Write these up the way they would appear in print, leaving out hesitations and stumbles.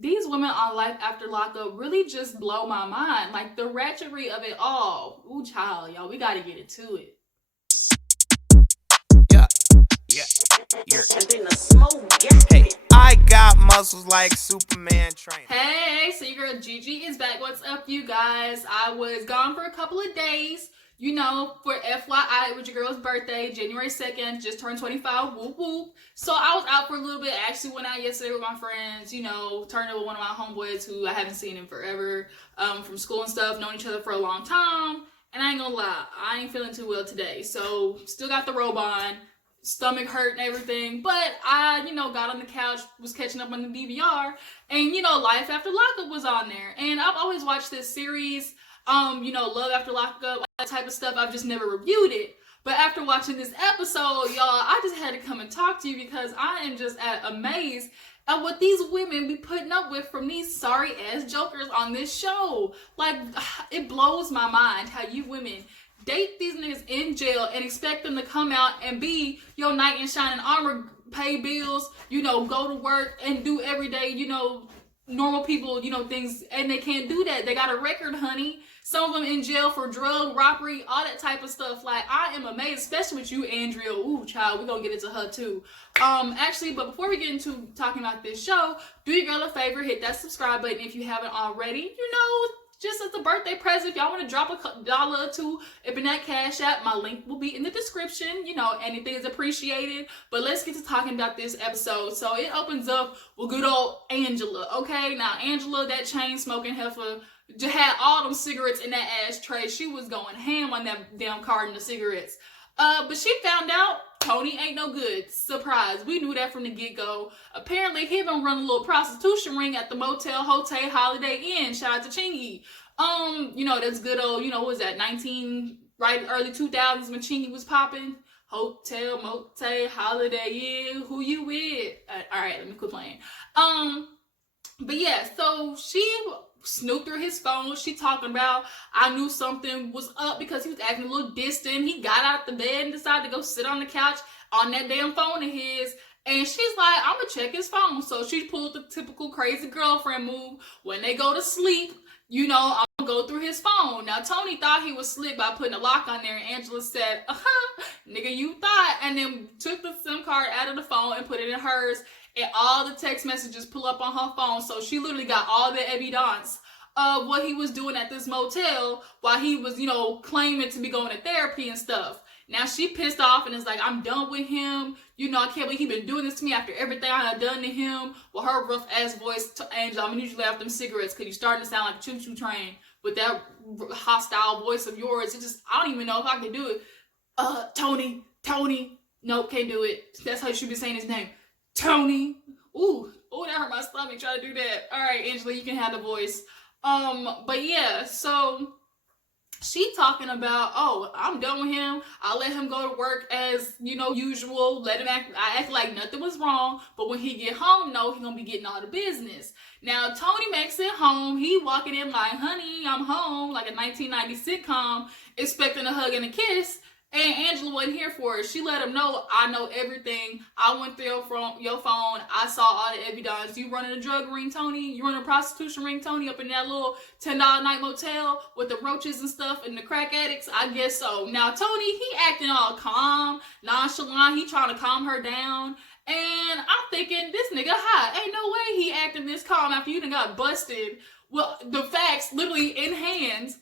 these women on Life After Lockup really just blow my mind. Like the ratchetry of it all. Ooh, child, y'all, we gotta get into it. Yeah, yeah, yeah. Hey, I got muscles like Superman training. Hey, so your girl Gigi is back. What's up, you guys? I was gone for a couple of days. You know, for FYI, it was your girl's birthday, January 2nd, just turned 25, whoop whoop. So I was out for a little bit. I actually went out yesterday with my friends, you know, turned up with one of my homeboys who I haven't seen in forever, from school and stuff, known each other for a long time. And I ain't gonna lie, I ain't feeling too well today. So still got the robe on, stomach hurt and everything. But I, you know, got on the couch, was catching up on the DVR, and, you know, Life After Lockup was on there. And I've always watched this series, you know, Love After Lockup, that type of stuff. I've just never reviewed it. But after watching this episode, y'all, I just had to come and talk to you because I am just amazed at what these women be putting up with from these sorry ass jokers on this show. Like, it blows my mind how you women date these niggas in jail and expect them to come out and be your knight in shining armor, pay bills, you know, go to work and do everyday, you know, normal people, you know, things, and they can't do that. They got a record, honey. Some of them in jail for drug, robbery, all that type of stuff. Like, I am amazed, especially with you, Andrea. Ooh, child, we're gonna get into her too. Actually, but before we get into talking about this show, do your girl a favor, hit that subscribe button if you haven't already. You know, just as a birthday present, if y'all want to drop a dollar or two up in that Cash App, my link will be in the description. You know, anything is appreciated. But let's get to talking about this episode. So it opens up with good old Angela. Okay, now Angela, that chain smoking heifer, just had all them cigarettes in that ashtray. She was going ham on that damn carton of cigarettes. But she found out Tony ain't no good. Surprise. We knew that from the get-go. Apparently, he been running a little prostitution ring at the Motel Hotel Holiday Inn. Shout out to Chingy. You know, that's good old, you know, what was that, early 2000s when Chingy was popping? Hotel, Motel, Holiday Inn, who you with? Alright, let me quit playing. But yeah, so she snooped through his phone. She talking about, I knew something was up because he was acting a little distant. He got out the bed and decided to go sit on the couch on that damn phone of his. And she's like, I'm gonna check his phone. So she pulled the typical crazy girlfriend move. When they go to sleep, you know, I'm gonna go through his phone. Now, Tony thought he was slick by putting a lock on there, and Angela said, nigga, you thought, and then took the SIM card out of the phone and put it in hers, and all the text messages pull up on her phone. So she literally got all the evidence of what he was doing at this motel while he was, you know, claiming to be going to therapy and stuff. Now she pissed off and is like, I'm done with him. You know, I can't believe he been doing this to me after everything I had done to him. With her rough ass voice to Angela, I'm gonna need you to lay off them cigarettes because you're starting to sound like a choo-choo train with that hostile voice of yours. It just, I don't even know if I can do it. Tony, nope, can't do it. That's how you should be saying his name. Tony. Ooh, that hurt my stomach trying to do that. All right, Angela, you can have the voice. But yeah, so she talking about, oh, I'm done with him. I'll let him go to work as, you know, usual. Let him act like nothing was wrong. But when he get home, no, he gonna be getting all the business. Now, Tony makes it home. He walking in like, honey, I'm home, like a 1990 sitcom, expecting a hug and a kiss. And Angela wasn't here for it. She let him know, I know everything. I went through your phone. I saw all the evidence. You running a drug ring, Tony? You running a prostitution ring, Tony, up in that little $10 night motel with the roaches and stuff and the crack addicts? I guess so. Now, Tony, he acting all calm, nonchalant. He trying to calm her down. And I'm thinking, this nigga hot. Ain't no way he acting this calm after you done got busted. Well, the facts literally in hands.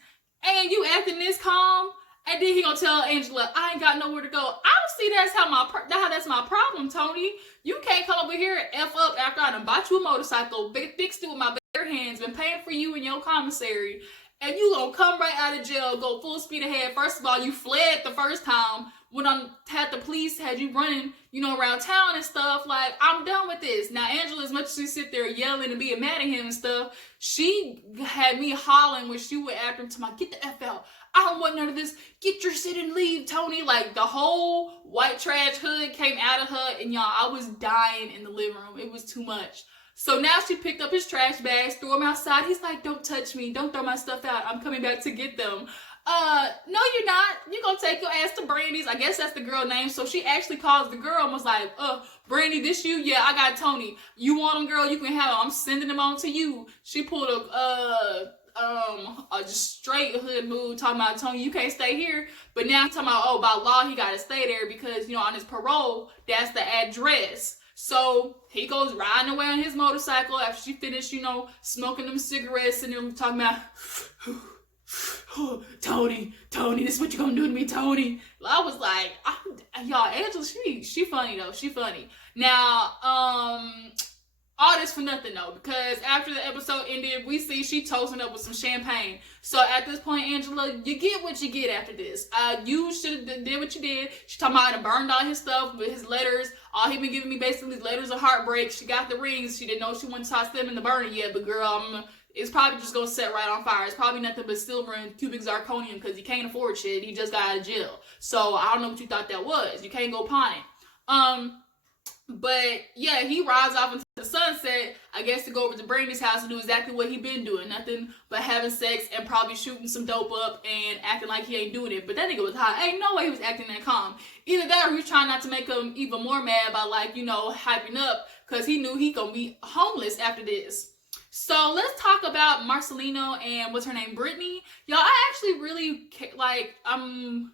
And you acting this calm? And then he gonna tell Angela, I ain't got nowhere to go. I don't see that's how that's my problem, Tony. You can't come over here and F up after I done bought you a motorcycle, fixed it with my bare hands, been paying for you in your commissary, and you gonna come right out of jail, go full speed ahead. First of all, you fled the first time when had the police had you running, you know, around town and stuff. Like, I'm done with this. Now, Angela, as much as she sit there yelling and being mad at him and stuff, she had me hollering when she went after him to my, get the F out. I don't want none of this. Get your shit and leave, Tony. Like, the whole white trash hood came out of her, and y'all, I was dying in the living room. It was too much. So now she picked up his trash bags, threw them outside. He's like, don't touch me. Don't throw my stuff out. I'm coming back to get them. No, you're not. You're gonna take your ass to Brandy's. I guess that's the girl name. So she actually calls the girl and was like, Brandy, this you? Yeah, I got Tony. You want him, girl? You can have him. I'm sending him on to you. She pulled a just straight hood move talking about Tony, you can't stay here. But now talking about, oh, by law, he gotta stay there because, on his parole, that's the address. So he goes riding away on his motorcycle after she finished, smoking them cigarettes and they're talking about Tony, this is what you gonna do to me, Tony. I was like, y'all, Angela, she funny though. She funny. Now, all this for nothing though, because after the episode ended, we see she toasting up with some champagne. So at this point, Angela, you get what you get after this. You should have did what you did. She talking about burned all his stuff with his letters. All he been giving me basically letters of heartbreak. She got the rings. She didn't know she wouldn't toss them in the burner yet, but girl, it's probably just gonna set right on fire. It's probably nothing but silver and cubic zirconium because he can't afford shit. He just got out of jail. So I don't know what you thought that was. You can't go pawn it. But yeah, he rides off into the sunset, I guess, to go over to Brandy's house and do exactly what he been doing. Nothing but having sex and probably shooting some dope up and acting like he ain't doing it. But that nigga was high. Ain't no way he was acting that calm. Either that or he was trying not to make him even more mad by hyping up because he knew he gonna be homeless after this. So let's talk about Marcelino and what's her name, Brittany. Y'all, I actually really I'm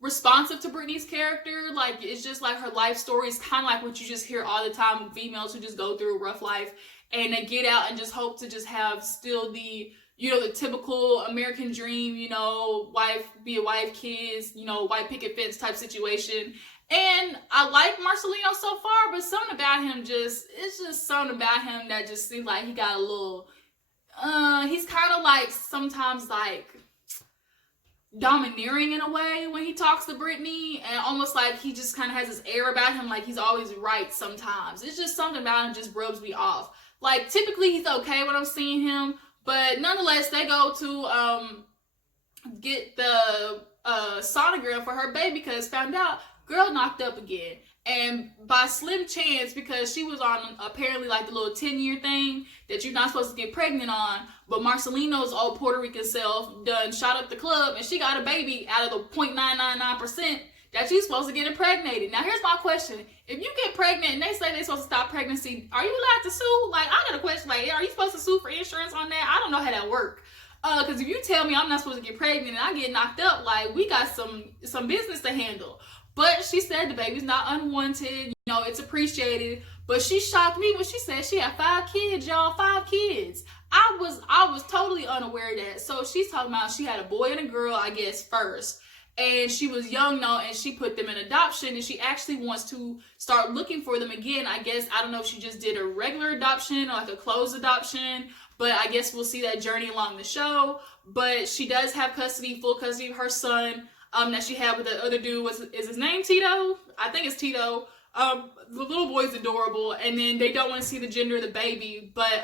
responsive to Brittany's character. It's just her life story is kind of like what you just hear all the time with females who just go through a rough life and they get out and just hope to just have still the the typical American dream, be a wife, kids, white picket fence type situation. And I like Marcelino so far, but something about him it's just something about him that just seems like he got a little, he's kind of sometimes domineering in a way when he talks to Brittany, and almost he just kind of has this air about him, he's always right sometimes. It's just something about him just rubs me off. Typically he's okay when I'm seeing him, but nonetheless, they go to get the sonogram for her baby because found out girl knocked up again. And by slim chance, because she was on apparently the little 10-year thing that you're not supposed to get pregnant on, but Marcelino's old Puerto Rican self done shot up the club and she got a baby out of the 0.999% that she's supposed to get impregnated. Now here's my question. If you get pregnant and they say they're supposed to stop pregnancy, are you allowed to sue? I got a question. Are you supposed to sue for insurance on that? I don't know how that works. Because if you tell me I'm not supposed to get pregnant and I get knocked up, we got some business to handle. But she said the baby's not unwanted, it's appreciated. But she shocked me when she said she had 5 kids, y'all, 5 kids. I was totally unaware of that. So she's talking about she had a boy and a girl, I guess, first. And she was young though, and she put them in adoption, and she actually wants to start looking for them again. I guess, I don't know if she just did a regular adoption or a closed adoption, but I guess we'll see that journey along the show. But she does have full custody of her son. That she had with the other dude. Is his name Tito? I think it's Tito. The little boy's adorable, and then they don't want to see the gender of the baby, but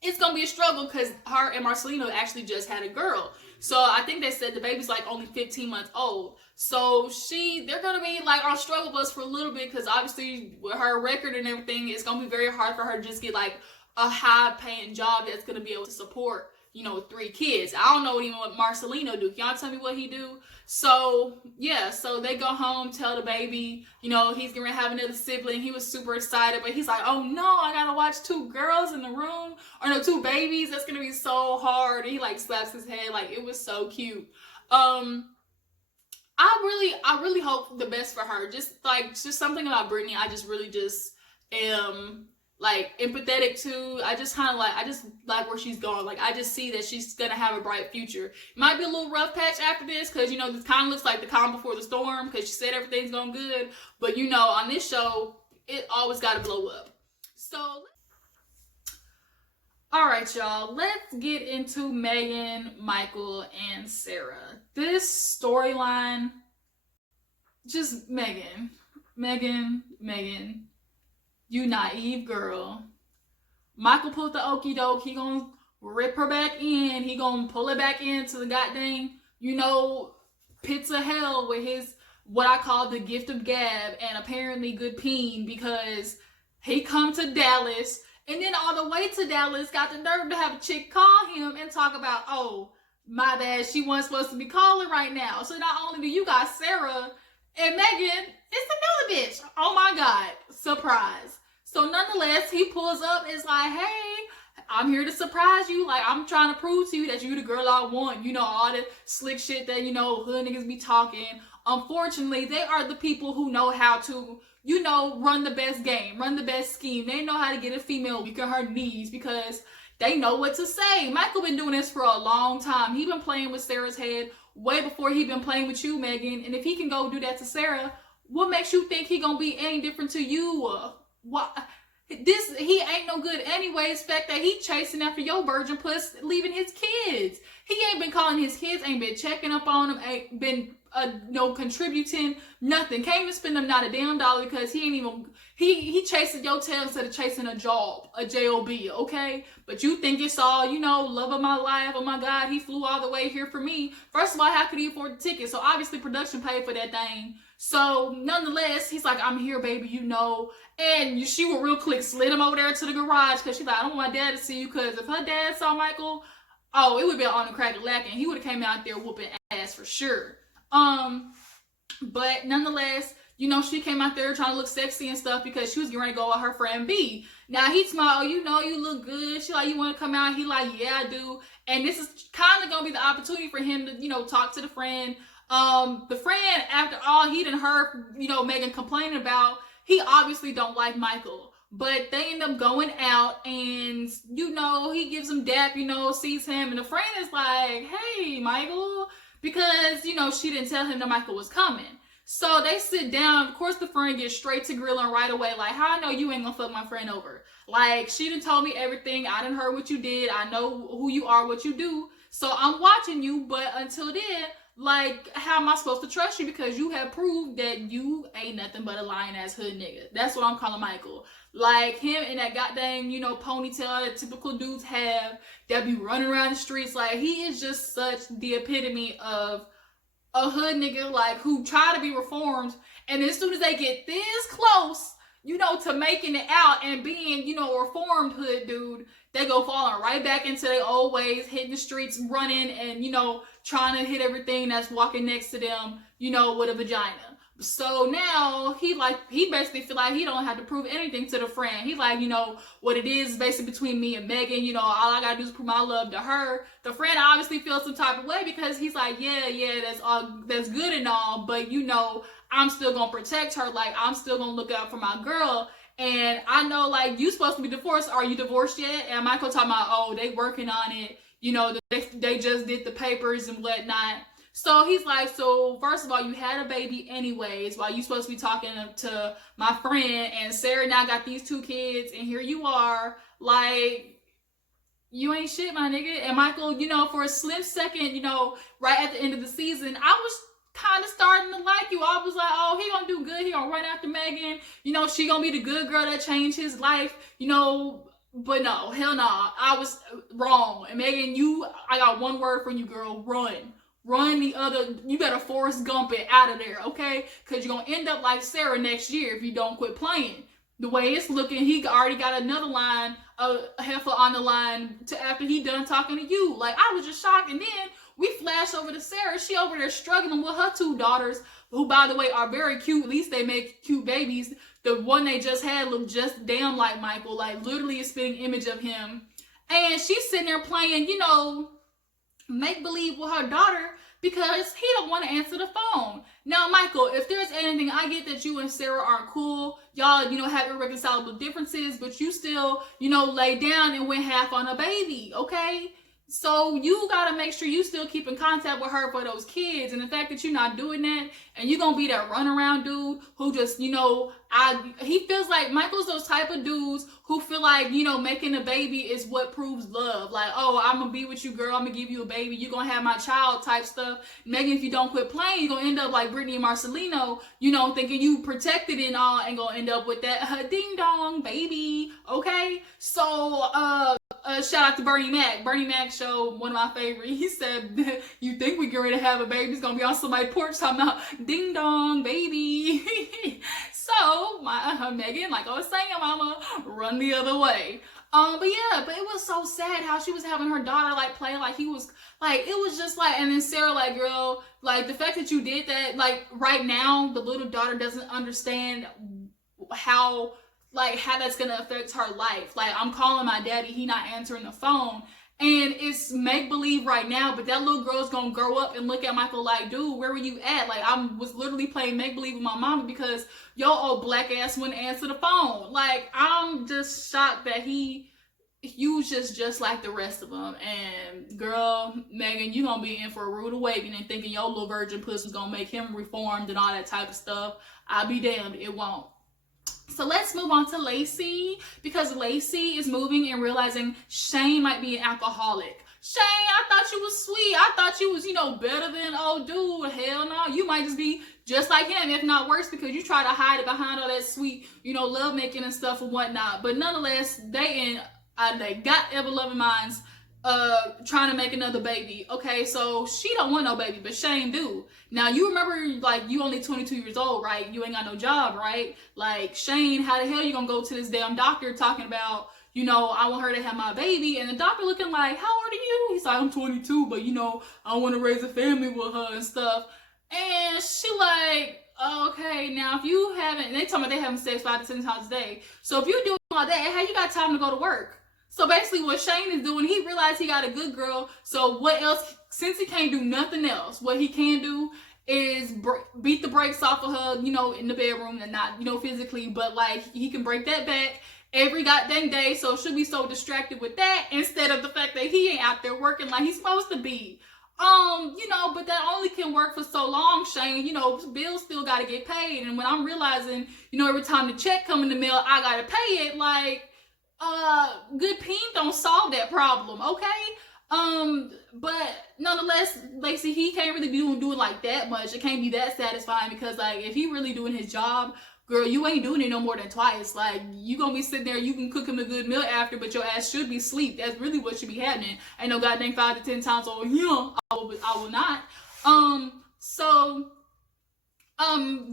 it's gonna be a struggle because her and Marcelino actually just had a girl. So I think they said the baby's only 15 months old. So they're gonna be on struggle bus for a little bit because obviously with her record and everything, it's gonna be very hard for her to just get a high paying job that's gonna be able to support 3 kids. I don't know what Marcelino do. Can y'all tell me what he do? So, yeah, so they go home, tell the baby, he's gonna have another sibling. He was super excited, but he's like, oh no, I gotta watch 2 girls in the room, or no, 2 babies. That's gonna be so hard. And he slaps his head. It was so cute. I really hope the best for her. Just something about Brittany, I just really am empathetic to. I just like where she's going. I just see that she's gonna have a bright future. It might be a little rough patch after this because this kind of looks like the calm before the storm because she said everything's going good, but on this show it always got to blow up. So all right, y'all, let's get into Meghan, Michael, and Sarah. This storyline, just Meghan, you naive girl. Michael pulled the okie doke. He gonna rip her back in. He gonna pull her back into the goddamn, pits of hell with his, what I call the gift of gab and apparently good peen, because he come to Dallas and then on the way to Dallas got the nerve to have a chick call him and talk about, oh, My bad, she wasn't supposed to be calling right now. So not only do you got Sarah and Meghan, it's another bitch. Oh my God, surprise. So nonetheless, he pulls up, is like, hey, I'm here to surprise you. Like, I'm trying to prove to you that you the girl I want. You know, all the slick shit that, you know, hood niggas be talking. Unfortunately, they are the people who know how to, you know, run the best game, run the best scheme. They know how to get a female weak on her knees because they know what to say. Michael been doing this for a long time. He been playing with Sarah's head way before he been playing with you, Meghan. And if he can go do that to Sarah, what makes you think he gonna be any different to you? What? He ain't no good anyways. Fact that he chasing after your virgin puss, leaving his kids. He ain't been calling his kids, ain't been checking up on them, ain't been no contributing, nothing. Can't even spend them not a damn dollar because he ain't even he chasing your tail instead of chasing a job, okay? But you think it's all, you know, love of my life, oh my God, he flew all the way here for me. First of all, how could he afford the ticket? So obviously production paid for that thing. So nonetheless, he's like, I'm here, baby, you know. And she would real quick slid him over there to the garage because she's like, I don't want my dad to see you because if her dad saw Michael, oh, it would be on the crack of lacking. He would have came out there whooping ass for sure. But nonetheless, you know, she came out there trying to look sexy and stuff because she was getting ready to go with her friend B. Now he smiled, oh, you know, you look good. She like, you want to come out? He like, yeah, I do. And this is kind of gonna be the opportunity for him to, you know, talk to the friend. The friend, after all he done heard, you know, Meghan complaining about, he obviously don't like Michael. But they end up going out and, you know, he gives him dap, you know, sees him. And the friend is like, hey, Michael, because, you know, she didn't tell him that Michael was coming. So they sit down. Of course, the friend gets straight to grilling right away. Like, how I know you ain't gonna fuck my friend over? Like, she done told me everything. I done heard what you did. I know who you are, what you do. So I'm watching you. But until then, like, how am I supposed to trust you? Because you have proved that you ain't nothing but a lying ass hood nigga. That's what I'm calling Michael. Like, him and that goddamn, you know, ponytail that typical dudes have that be running around the streets. Like, he is just such the epitome of a hood nigga, like, who try to be reformed. And as soon as they get this close, you know, to making it out and being, you know, a reformed hood dude, they go falling right back into their old ways, hitting the streets, running, and, you know, trying to hit everything that's walking next to them, you know, with a vagina. So now he basically feel like he don't have to prove anything to the friend. He like, you know, what it is basically between me and Meghan, you know, all I gotta do is prove my love to her. The friend obviously feels some type of way because he's like, yeah, that's good and all, but you know, I'm still gonna protect her. Like, I'm still gonna look out for my girl. And I know, like, you supposed to be divorced. Are you divorced yet? And Michael talking about, oh, they working on it. You know, they just did the papers and whatnot. So he's like, so first of all, you had a baby anyways while you supposed to be talking to my friend, and Sarah now got these 2 kids, and here you are, like, you ain't shit, my nigga. And Michael, you know, for a slim second, you know, right at the end of the season, I was kind of starting to like you. I was like, oh, he gonna do good. He gonna run after Meghan. You know, she gonna be the good girl that changed his life, you know. But no, hell no. I was wrong. And Meghan, I got one word for you, girl. Run. You better Forrest Gump it out of there, okay? Because you're going to end up like Sarah next year if you don't quit playing. The way it's looking, he already got another line, a heifer on the line to after he done talking to you. Like, I was just shocked. And then we flash over to Sarah. She over there struggling with her 2 daughters, who, by the way, are very cute. At least they make cute babies. The one they just had looked just damn like Michael, like literally a spitting image of him. And she's sitting there playing, you know, make believe with her daughter because he don't want to answer the phone. Now, Michael, if there's anything, I get that you and Sarah aren't cool. Y'all, you know, have irreconcilable differences, but you still, you know, lay down and went half on a baby, okay? So you gotta make sure you still keep in contact with her for those kids. And the fact that you're not doing that, and you're gonna be that runaround dude who just, you know, he feels like Michael's those type of dudes who feel like, you know, making a baby is what proves love. Like, oh, I'm gonna be with you, girl. I'm gonna give you a baby. You're gonna have my child type stuff. Meghan, if you don't quit playing, you're gonna end up like Brittany and Marcelino, you know, thinking you protected and all, and gonna end up with that ding dong baby. Okay, so shout out to Bernie Mac. Bernie Mac show, one of my favorites. He said, you think we get ready to have a baby? It's gonna be on somebody's porch talking about ding dong baby. So my Meghan, like I was saying, mama, run the other way. But yeah, but it was so sad how she was having her daughter like play like he was like it was just like, and then Sarah like, girl, like the fact that you did that, like right now the little daughter doesn't understand how how that's gonna affect her life. Like I'm calling my daddy, he not answering the phone. And it's make believe right now, but that little girl's gonna grow up and look at Michael like, dude, where were you at? Like I was literally playing make believe with my mama because your old black ass wouldn't answer the phone. Like I'm just shocked that he was just like the rest of them. And girl, Meghan, you gonna be in for a rude awakening thinking your little virgin puss was gonna make him reformed and all that type of stuff. I'll be damned, it won't. So let's move on to Lacey, because Lacey is moving and realizing Shane might be an alcoholic. Shane, I thought you was sweet. I thought you was, better than old dude. Hell no. You might just be just like him, if not worse, because you try to hide it behind all that sweet, love making and stuff and whatnot. But nonetheless, they got ever-loving minds trying to make another baby. Okay, so she don't want no baby, but Shane do. Now you remember, like, you only 22 years old, right? You ain't got no job, right? Like, Shane, how the hell you gonna go to this damn doctor talking about, I want her to have my baby, and the doctor looking like, how old are you? He's like, I'm 22, but I want to raise a family with her and stuff. And she like, okay, now if you haven't, and they talking about they having sex 5 to 10 times a day. So if you doing all that, how you got time to go to work? So basically what Shane is doing, he realized he got a good girl. So what else, since he can't do nothing else, what he can do is beat the brakes off of her, in the bedroom, and not, physically, but like he can break that back every goddamn day. So she'll be so distracted with that instead of the fact that he ain't out there working like he's supposed to be. But that only can work for so long, Shane. Bills still gotta get paid. And when I'm realizing, every time the check come in the mail, I gotta pay it, like, good peen don't solve that problem, okay? But nonetheless, Lacey, he can't really be doing like that much. It can't be that satisfying because, like, if he really doing his job, girl, you ain't doing it no more than twice. Like, you gonna be sitting there, you can cook him a good meal after, but your ass should be asleep. That's really what should be happening. Ain't no goddamn 5 to 10 times over here. I will not.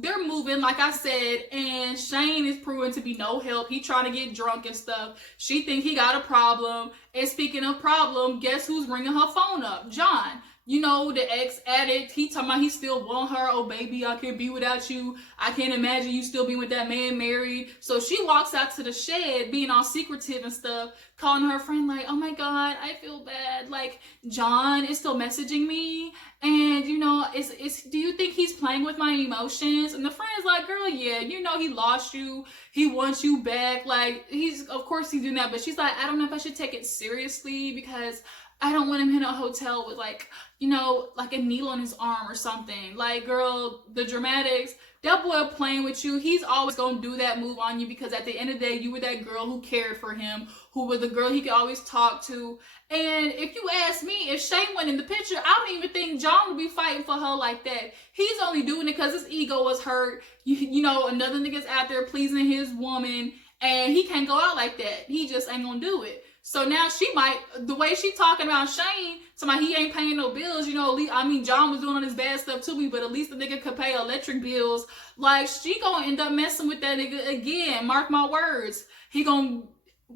They're moving, like I said, and Shane is proven to be no help. He trying to get drunk and stuff. She think he got a problem. And speaking of problem, guess who's ringing her phone up? John. The ex-addict. He talking about he still want her. Oh, baby, I can't be without you. I can't imagine you still being with that man married. So she walks out to the shed, being all secretive and stuff, calling her friend like, oh my God, I feel bad. Like, John is still messaging me. And, do you think he's playing with my emotions? And the friend's like, girl, yeah, he lost you. He wants you back. Like, of course he's doing that. But she's like, I don't know if I should take it seriously because I don't want him in a hotel with like a needle on his arm or something. Like, girl, the dramatics, that boy playing with you, he's always gonna do that move on you because at the end of the day, you were that girl who cared for him, who was the girl he could always talk to. And if you ask me, if Shane went in the picture, I don't even think John would be fighting for her like that. He's only doing it because his ego was hurt. Another nigga's out there pleasing his woman, and he can't go out like that. He just ain't gonna do it. So now she might, the way she talking about Shane, somebody he ain't paying no bills, John was doing all this bad stuff to me, but at least the nigga could pay electric bills. Like, she gonna end up messing with that nigga again. Mark my words. He gonna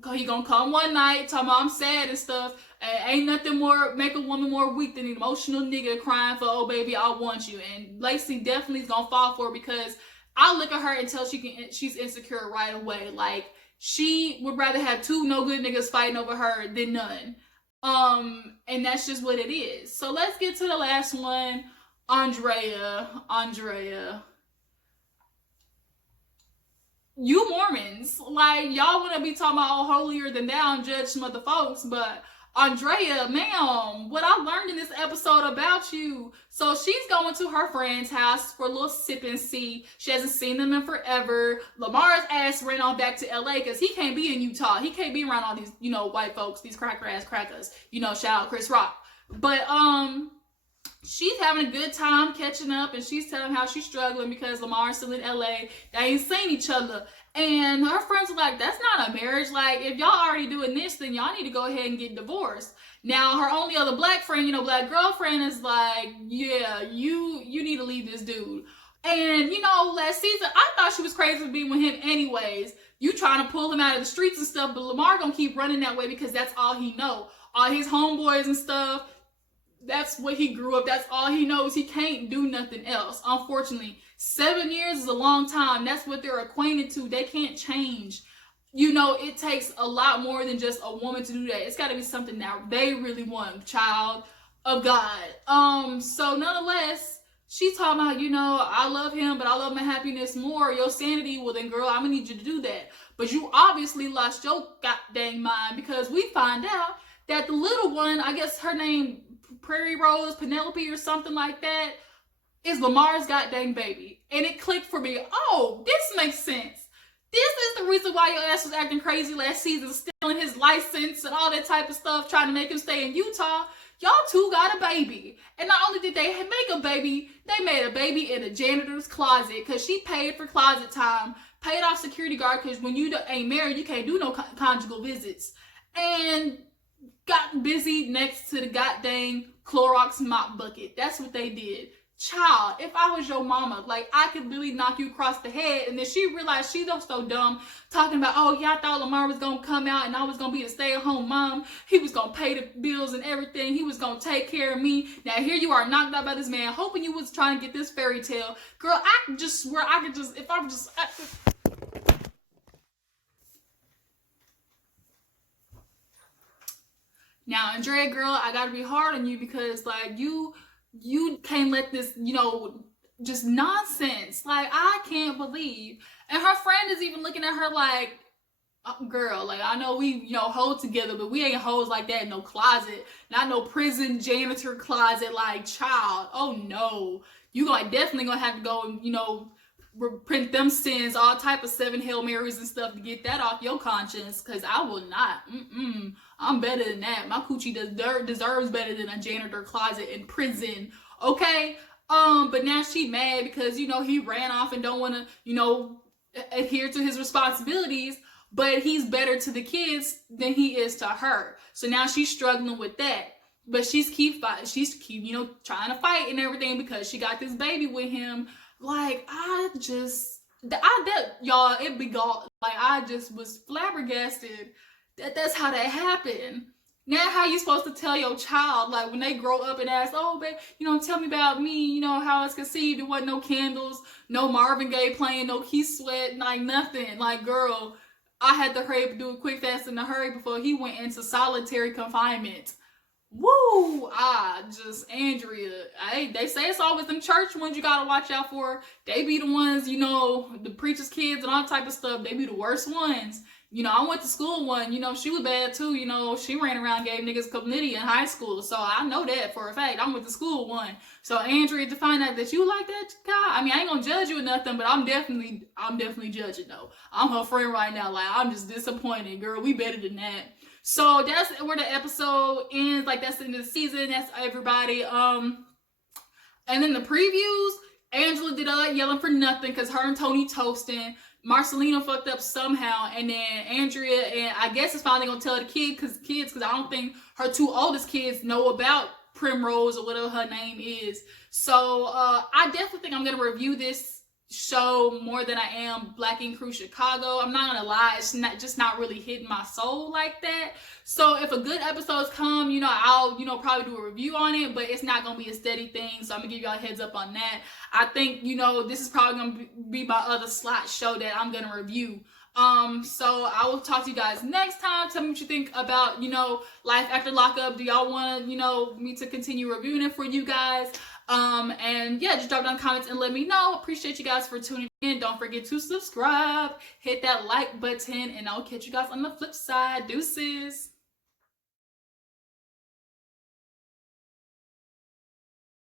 come one night, talking about I'm sad and stuff. Ain't nothing more, make a woman more weak than an emotional nigga crying for, oh baby, I want you. And Lacey definitely is gonna fall for it because I look at her and tell she's insecure right away. Like, she would rather have 2 no good niggas fighting over her than none. And that's just what it is. So let's get to the last one. Andrea. You Mormons, like, y'all want to be talking about all holier than thou and judge some other folks, but Andrea, ma'am, what I learned in this episode about you. So she's going to her friend's house for a little sip and see. She hasn't seen them in forever. Lamar's ass ran off back to LA because he can't be in Utah. He can't be around all these, white folks, these cracker ass crackers. Shout out Chris Rock. But she's having a good time catching up, and she's telling how she's struggling because Lamar's still in LA. They ain't seen each other. And her friends are like, that's not a marriage. Like, if y'all already doing this, then y'all need to go ahead and get divorced. Now, her only other black friend, black girlfriend is like, yeah, you need to leave this dude. And, last season, I thought she was crazy for being with him anyways. You trying to pull him out of the streets and stuff, but Lamar gonna keep running that way because that's all he know. All his homeboys and stuff, that's what he grew up. That's all he knows. He can't do nothing else. Unfortunately, 7 years is a long time. That's what they're acquainted to. They can't change. It takes a lot more than just a woman to do that. It's got to be something that they really want, child of God. So nonetheless, she's talking about, I love him, but I love my happiness more. Your sanity, well then, girl, I'm gonna need you to do that. But you obviously lost your goddamn mind, because we find out that the little one, I guess her name Prairie Rose, Penelope or something like that, is Lamar's goddamn baby. And it clicked for me. Oh, this makes sense. This is the reason why your ass was acting crazy last season, stealing his license and all that type of stuff, trying to make him stay in Utah. Y'all two got a baby. And not only did they make a baby, they made a baby in a janitor's closet, because she paid for closet time, paid off security guard, because when you ain't married, you can't do no conjugal visits. And got busy next to the goddamn Clorox mop bucket. That's what they did. Child, if I was your mama, I could really knock you across the head. And then she realized she's so dumb, talking about, oh yeah, I thought Lamar was gonna come out and I was gonna be a stay-at-home mom. He was gonna pay the bills and everything. He was gonna take care of me. Now here you are, knocked out by this man, hoping you was trying to get this fairy tale. Girl, I just swear I could just, if I'm just... Now, Andrea, girl, I gotta be hard on you, because you can't let this, just nonsense. I can't believe. And her friend is even looking at her like, girl, I know we, hold together, but we ain't hoes like that in no closet. Not no prison janitor closet, child. Oh no. You definitely gonna have to go and, repent them sins, all type of 7 Hail Marys and stuff to get that off your conscience, because I will not. I'm better than that. My coochie deserves better than a janitor closet in prison, okay? But now she mad because, he ran off and don't want to, adhere to his responsibilities, but he's better to the kids than he is to her. So now she's struggling with that. But she's keep trying to fight and everything, because she got this baby with him. Y'all, it be gone. I just was flabbergasted that's how that happened. Now, how you supposed to tell your child, when they grow up and ask, oh, babe, tell me about me, how I was conceived. There wasn't no candles, no Marvin Gaye playing, no Keith Sweat, nothing. Girl, I had to hurry up and do it quick, fast, in a hurry before he went into solitary confinement. Woo! Andrea. They say it's always them church ones you gotta watch out for. They be the ones, the preacher's kids and all type of stuff. They be the worst ones. I went to school one, she was bad too. She ran around, gave niggas chlamydia in high school. So I know that for a fact. I went to school one. So Andrea, to find out that you like that guy, I ain't gonna judge you or nothing, but I'm definitely judging though. I'm her friend right now. I'm just disappointed, girl. We better than that. So that's where the episode ends. That's the end of the season. That's everybody. And then the previews, Angela did all that yelling for nothing because her and Tony toasting. Marcelino fucked up somehow, and then Andrea, and I guess it's finally gonna tell the kids, because I don't think her 2 oldest kids know about Primrose or whatever her name is. So I definitely think I'm gonna review this show more than I am Black Ink Crew Chicago. I'm not gonna lie, it's not really hitting my soul like that. So if a good episodes come, I'll probably do a review on it, but it's not gonna be a steady thing. So I'm gonna give y'all a heads up on that. I think this is probably gonna be my other slot show that I'm gonna review. So I will talk to you guys next time. Tell me what you think about Life After Lockup. Do y'all want me to continue reviewing it for you guys? And yeah, just drop down comments and let me know. Appreciate you guys for tuning in. Don't forget to subscribe, hit that like button, and I'll catch you guys on the flip side. Deuces.